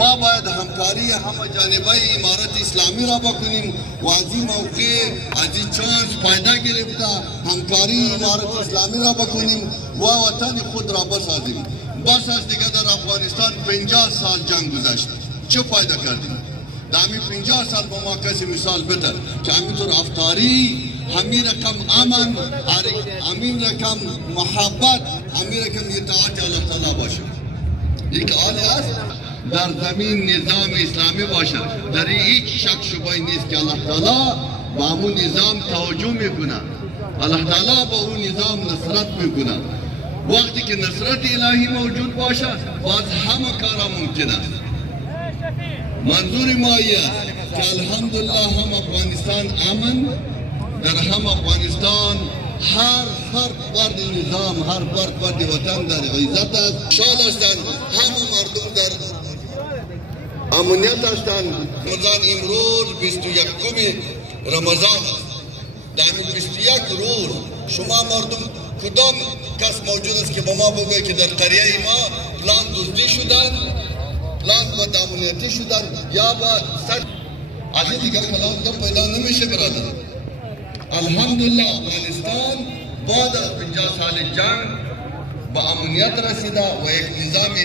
ما باید همکاری همه جانبه امارت اسلامی را بکنیم و از این موقع از این چانس فایده گرفته همکاری امارت اسلامی را بکنیم و وطن خود را بسازیم. بس از دیگه در افغانستان 50 سال جنگ گذشت، چه فایده کردیم؟ در همین 50 سال با ما کسی مثال بده که همینطور افطاری، همین رقم امن، همین رقم محبت، همین رقم اطاعت الله تعالی باشه. یک حالی است در زمین نظام اسلامی باشه، در هیچ شک شبهه نیست که الله تعالی با همون نظام توجه میکنه، الله تعالی با اون نظام نصرت میکنه. وقتی که نصرت الهی موجود باشه باز همه کارا ممکن است. منظور ما است که الحمدلله هم افغانستان امن، در هم افغانستان هر فرد نظام، هر فرد وطن در عزت است، شاد هستند، همه مردم در امنیت هستند. رمضان امروز 21 رمضان است. در 21 روز شما مردم کدام کس موجود است که به ما بگه که در قریه ما پلان دزدی شدن، پلان بد امنیتی شدن یا با سر از این دیگر پلان پیدا نمیشه برادر. الحمدلله افغانستان بعد از 50 سال جنگ با امنیت رسیده و یک نظام